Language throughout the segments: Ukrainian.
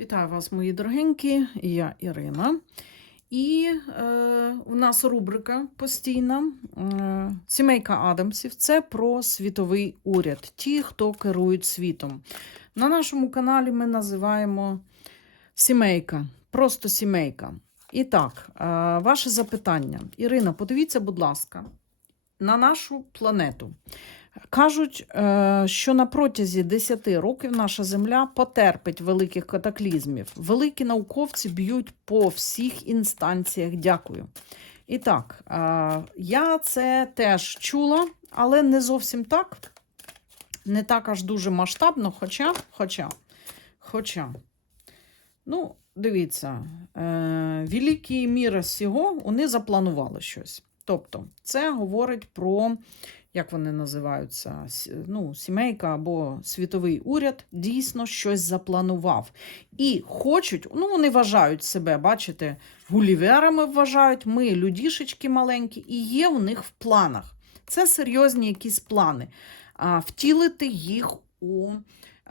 Вітаю вас, мої дорогенькі, я Ірина. І е, у нас рубрика постійна е, Сімейка Адамсів. Це про світовий уряд, ті, хто керують світом. На нашому каналі ми називаємо Сімейка, просто сімейка. І так, е, ваше запитання. Ірина, подивіться, будь ласка, на нашу планету. Кажуть, е, що на протязі 10 років наша Земля потерпить великих катаклізмів. Великі науковці б'ють по всіх інстанціях. Дякую. І так, е, я це теж чула, але не зовсім так. Не так аж дуже масштабно, хоча, хоча, хоча. Ну, дивіться, е, великі міри всього вони запланували щось. Тобто, це говорить про як вони називаються, ну, сімейка або світовий уряд дійсно щось запланував. І хочуть, ну вони вважають себе, бачите, гуліверами вважають, ми людішечки маленькі, і є у них в планах. Це серйозні якісь плани. А, втілити їх у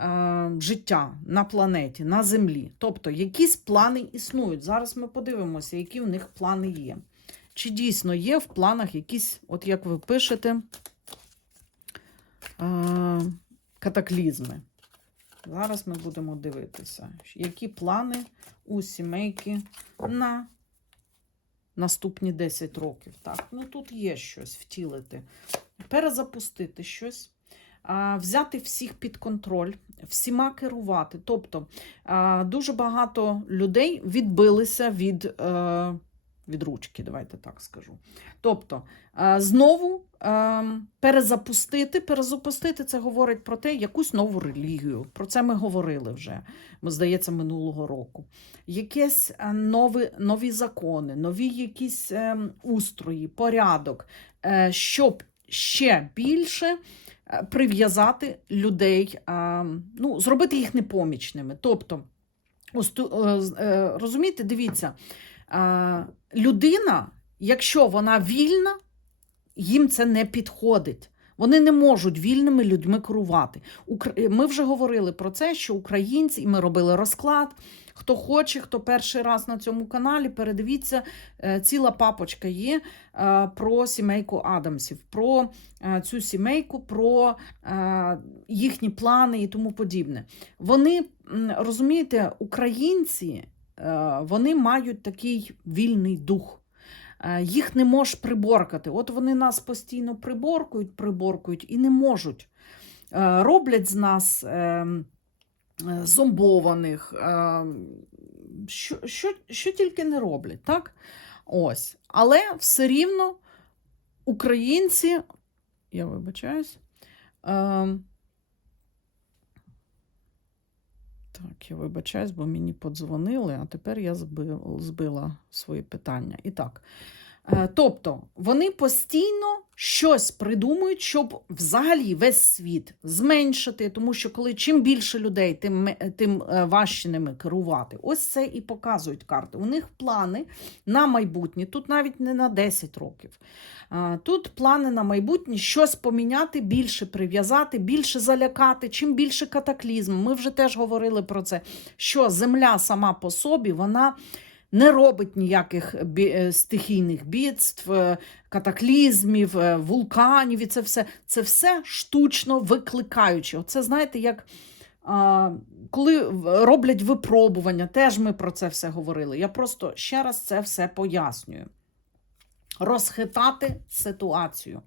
е, життя на планеті, на землі. Тобто якісь плани існують. Зараз ми подивимося, які в них плани є. Чи дійсно є в планах якісь, от як ви пишете, катаклізми? Зараз ми будемо дивитися, які плани у сімейки на наступні 10 років. Так, ну тут є щось втілити, перезапустити щось. Взяти всіх під контроль, всіма керувати. Тобто дуже багато людей відбилися від, е, від ручки, давайте так скажу. Тобто, е, знову е, перезапустити, перезапустити це говорить про те, якусь нову релігію. Про це ми говорили вже, здається, минулого року. Якісь е, нові, нові закони, нові якісь устрої, порядок, щоб ще більше прив'язати людей, ну, зробити їх непомічними. Тобто, розумієте, дивіться, людина, якщо вона вільна, їм це не підходить. Вони не можуть вільними людьми керувати. Ми вже говорили про це, що українці, і ми робили розклад. Хто хоче, хто перший раз на цьому каналі, передивіться, е, ціла папочка є е, про сімейку Адамсів, про е, цю сімейку, про е, їхні плани і тому подібне. Вони, розумієте, українці, е, вони мають такий вільний дух. Е, Їх не можеш приборкати. От вони нас постійно приборкують, приборкують і не можуть. Е, Роблять з нас е, е, зомбованих, е, що, що, що тільки не роблять, так? Ось. Але все рівно українці, я вибачаюсь, е, так, я вибачаюсь, бо мені подзвонили, а тепер я збила, свої питання. І так. Е, Тобто вони постійно щось придумують, щоб взагалі весь світ зменшити, тому що коли чим більше людей, тим, тим е, важче ними керувати. Ось це і показують карти. У них плани на майбутнє, тут навіть не на 10 років. Тут плани на майбутнє щось поміняти, більше прив'язати, більше залякати, чим більше катаклізм. Ми вже теж говорили про це, що земля сама по собі, вона не робить ніяких е, стихійних бідств, е, катаклізмів, е, вулканів і це все. Це все штучно викликаюче. Оце знаєте, як коли роблять випробування, теж ми про це все говорили. Я просто ще раз це все пояснюю. Розхитати ситуацію.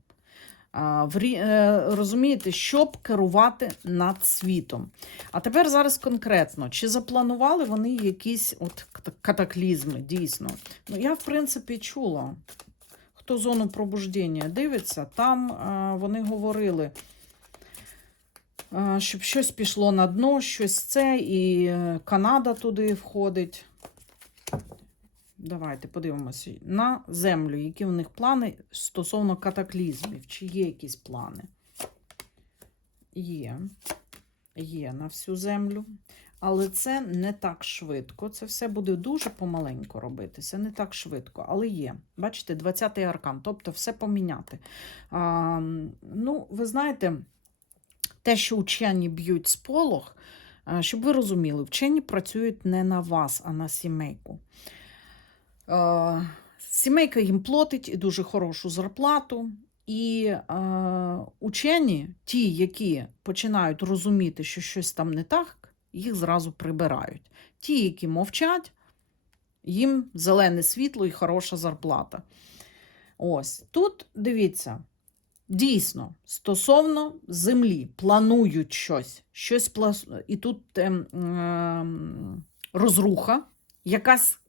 Е, Розумієте, щоб керувати над світом. А тепер зараз конкретно, чи запланували вони якісь от катаклізми, дійсно? Ну, я, в принципі, чула. Хто зону пробуждення дивиться, там а, вони говорили, а, щоб щось пішло на дно, щось це, і е, Канада туди входить. Давайте подивимося на землю, які в них плани стосовно катаклізмів. Чи є якісь плани? Є. Є на всю землю. Але це не так швидко. Це все буде дуже помаленько робитися, не так швидко, але є. Бачите, 20-й аркан, тобто все поміняти. А, ну, ви знаєте, те, що учені б'ють сполох, Щоб ви розуміли, вчені працюють не на вас, а на сімейку. Е, Сімейка їм платить і дуже хорошу зарплату. І е, учені, ті, які починають розуміти, що щось там не так, їх зразу прибирають. Ті, які мовчать, їм зелене світло і хороша зарплата. Ось тут дивіться, дійсно, стосовно землі, планують щось, щось пла- і тут ем, ем, розруха, якась, е, е,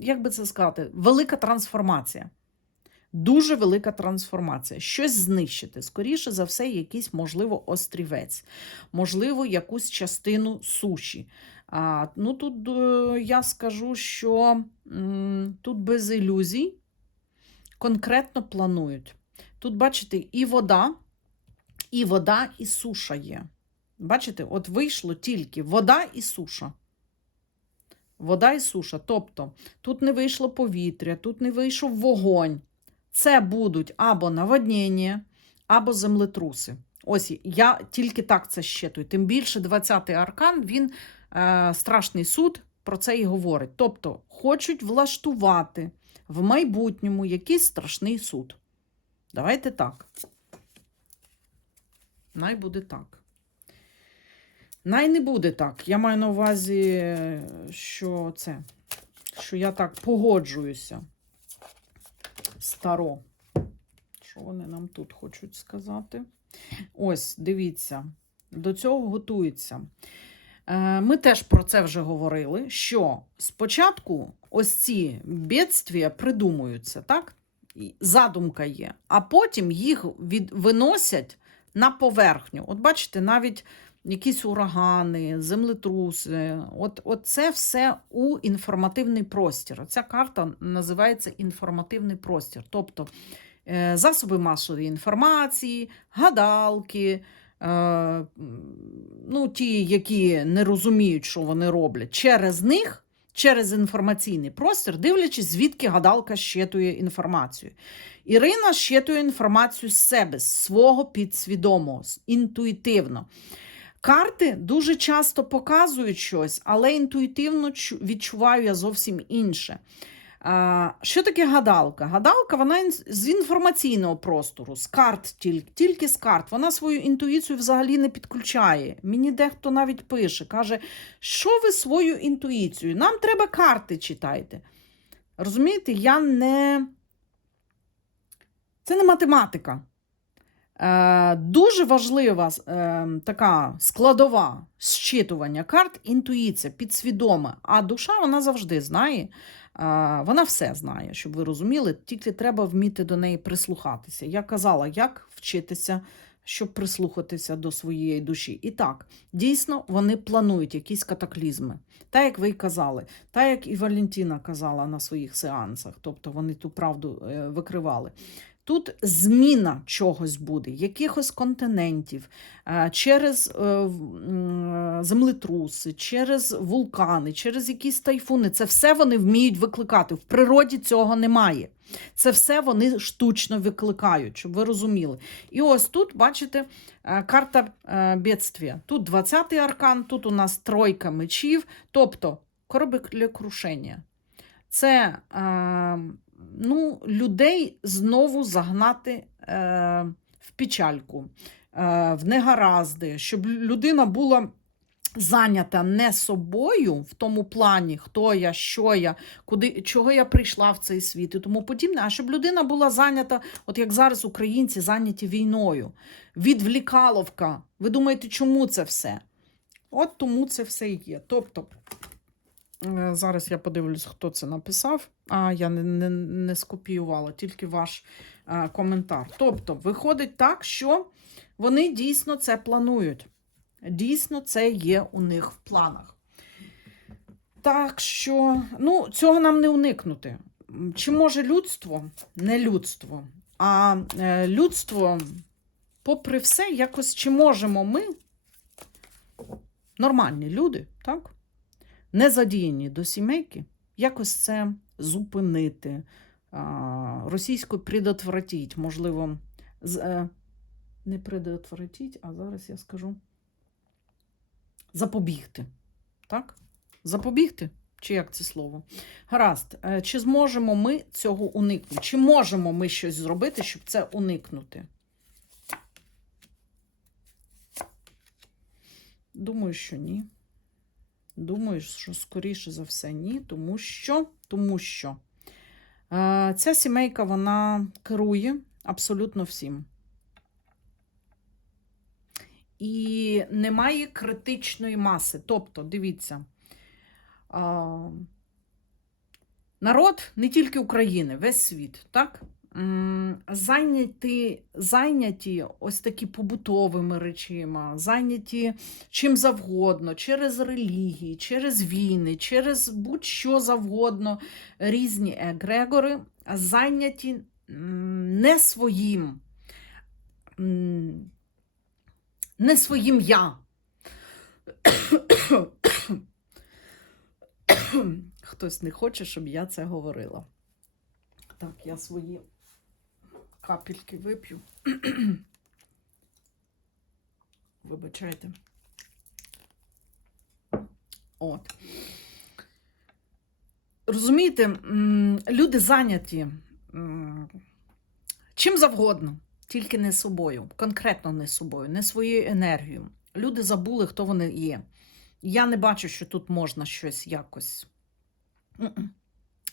як би це сказати, велика трансформація. Дуже велика трансформація. Щось знищити. Скоріше за все, якийсь, можливо, острівець, можливо, якусь частину суші. А, ну, тут е, я скажу, що тут без ілюзій конкретно планують. Тут, бачите, і вода, і вода, і суша є. Бачите, от вийшло тільки вода і суша. Вода і суша. Тобто тут не вийшло повітря, тут не вийшов вогонь. Це будуть або наводнення, або землетруси. Ось я тільки так це щитую. Тим більше 20-й аркан, він е, страшний суд про це і говорить. Тобто, хочуть влаштувати в майбутньому якийсь страшний суд. Давайте так. Най буде так. Най не буде так. Я маю на увазі, що це, що я так погоджуюся. Старо. Що вони нам тут хочуть сказати? Ось, дивіться, до цього готується. Е, Ми теж про це вже говорили, що спочатку ось ці бідствія придумуються, так? Задумка є, а потім їх від, виносять на поверхню. От бачите, навіть якісь урагани, землетруси, от, от це все у інформативний простір. Ця карта називається інформативний простір. Тобто е, засоби масової інформації, гадалки, е, ну, ті, які не розуміють, що вони роблять, через них. Через інформаційний простір, дивлячись, звідки гадалка щитує інформацію. Ірина щитує інформацію з себе, з свого підсвідомого, інтуїтивно. Карти дуже часто показують щось, але інтуїтивно відчуваю я зовсім інше. Що таке гадалка? Гадалка вона з інформаційного простору, з карт тільки, тільки з карт. Вона свою інтуїцію взагалі не підключає. Мені дехто навіть пише, каже, що ви свою інтуїцію? Нам треба карти читайте. Розумієте, я не. Це не математика. Е, дуже важлива е, така складова зчитування карт інтуїція, підсвідома. А душа вона завжди знає. Е, вона все знає, щоб ви розуміли, тільки треба вміти до неї прислухатися. Я казала, як вчитися, щоб прислухатися до своєї душі. І так, дійсно, вони планують якісь катаклізми. Так, як ви й казали, так як і Валентина казала на своїх сеансах, тобто вони ту правду викривали. Тут зміна чогось буде, якихось континентів, е, через е, м, землетруси, через вулкани, через якісь тайфуни. Це все вони вміють викликати. В природі цього немає. Це все вони штучно викликають, щоб ви розуміли. І ось тут, бачите, е, карта е, бідствія. Тут 20-й аркан, тут у нас тройка мечів, тобто кораблекрушення. Це е, ну, людей знову загнати е, в печальку, е, в негаразди, щоб людина була зайнята не собою в тому плані, хто я, що я, куди, чого я прийшла в цей світ і тому подібне, а щоб людина була зайнята, от як зараз українці зайняті війною, відвлікаловка. Ви думаєте, чому це все? От тому це все і є. Тобто, Зараз я подивлюсь, хто це написав. А, я не, не, не скопіювала, тільки ваш е, коментар. Тобто, виходить так, що вони дійсно це планують. Дійсно, це є у них в планах. Так що, ну, цього нам не уникнути. Чи може людство? Не людство. А е, людство, попри все, якось чи можемо ми, нормальні люди, так? Не задіяні до сімейки, якось це зупинити, а, російською предотвратіть, можливо, е, не предотвратіть, а зараз я скажу. запобігти. Так? Запобігти? Чи як це слово? Гаразд, Е, чи зможемо ми цього уникнути? Чи можемо ми щось зробити, щоб це уникнути? Думаю, що ні. Думаю, що скоріше за все ні, тому що, тому що е, ця сімейка вона керує абсолютно всім. І немає критичної маси. Тобто, дивіться, а, народ не тільки України, весь світ, так? Зайняті, зайняті ось такі побутовими речима, зайняті чим завгодно, через релігії, через війни, через будь-що завгодно, різні егрегори, зайняті не своїм, не своїм я. Хтось не хоче, щоб я це говорила. Так, я свої капельки вип'ю. Вибачайте. От. Розумієте, люди зайняті чим завгодно, тільки не собою, конкретно не собою, не своєю енергією. Люди забули, хто вони є. Я не бачу, що тут можна щось якось.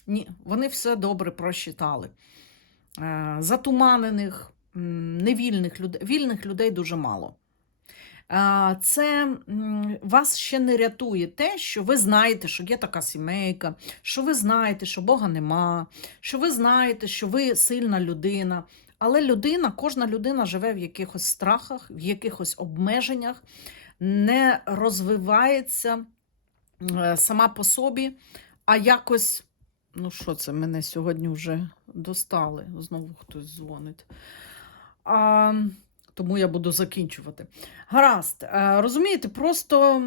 Ні, вони все добре просчитали. Е, Затуманених, невільних людей, вільних людей дуже мало. Е, Це вас ще не рятує те, що ви знаєте, що є така сімейка, що ви знаєте, що Бога нема, що ви знаєте, що ви сильна людина. Але людина, кожна людина живе в якихось страхах, в якихось обмеженнях, не розвивається е, сама по собі, а якось. Ну, що це мене сьогодні вже достали? Знову хтось дзвонить. А, тому я буду закінчувати. Гаразд, е, розумієте, просто,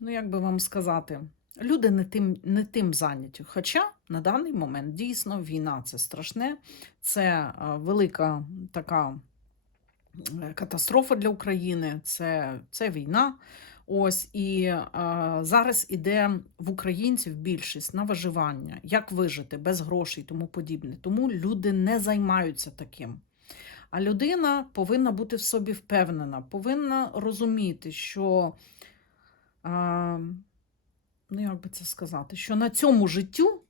ну як би вам сказати, люди не тим, не тим зайняті. Хоча на даний момент дійсно війна це страшне, це е, велика така е, катастрофа для України, це, це війна. Ось і е, зараз іде в українців більшість на виживання, як вижити без грошей тому подібне. Тому люди не займаються таким. А людина повинна бути в собі впевнена, повинна розуміти, що, е, ну як би це сказати, що на цьому життю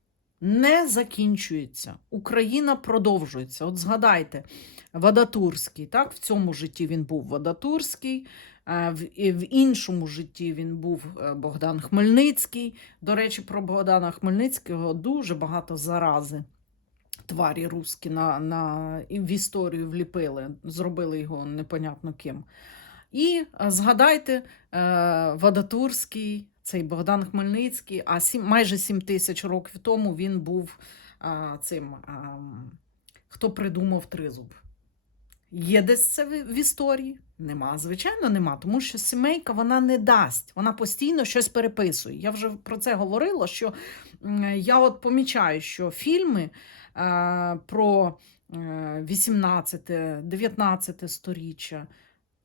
не закінчується. Україна продовжується. От згадайте, Вадатурський, так, в цьому житті він був Вадатурський. Е, В, іншому житті він був е, Богдан Хмельницький. До речі, про Богдана Хмельницького дуже багато зарази. Тварі руські на, на, в історію вліпили, зробили його непонятно ким. І е, згадайте, Вадатурський, цей Богдан Хмельницький, а сім, майже 7 тисяч років тому він був е, цим, е, хто придумав тризуб. Є десь це в історії? Нема, звичайно, нема, тому що сімейка вона не дасть, вона постійно щось переписує. Я вже про це говорила, що я от помічаю, що фільми е, про е, 18-19 сторіччя,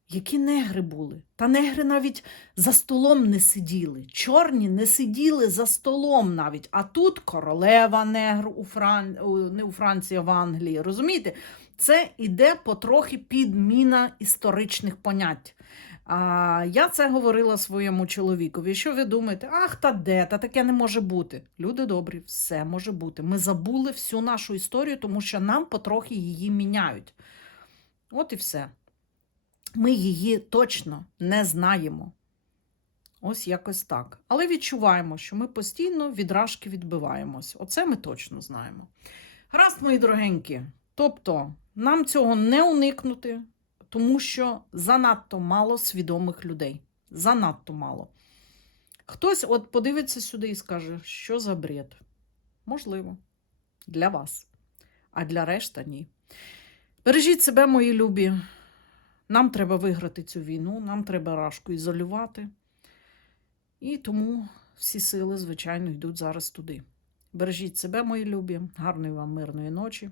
які негри були. Та негри навіть за столом не сиділи. Чорні не сиділи за столом навіть. А тут королева негр у Фран... не у Франції, а в Англії. Розумієте? Це іде потрохи підміна історичних понять. А, я це говорила своєму чоловікові. Що ви думаєте? Ах, та де, та таке не може бути. Люди добрі, все може бути. Ми забули всю нашу історію, тому що нам потрохи її міняють. От і все. Ми її точно не знаємо. Ось якось так. Але відчуваємо, що ми постійно відражки відбиваємось. Оце ми точно знаємо. Гаразд, мої дорогенькі. Тобто, нам цього не уникнути, тому що занадто мало свідомих людей. Занадто мало. Хтось от подивиться сюди і скаже, що за бред. Можливо, для вас. А для решта ні. Бережіть себе, мої любі. Нам треба виграти цю війну, нам треба рашку ізолювати. І тому всі сили, звичайно, йдуть зараз туди. Бережіть себе, мої любі, гарної вам мирної ночі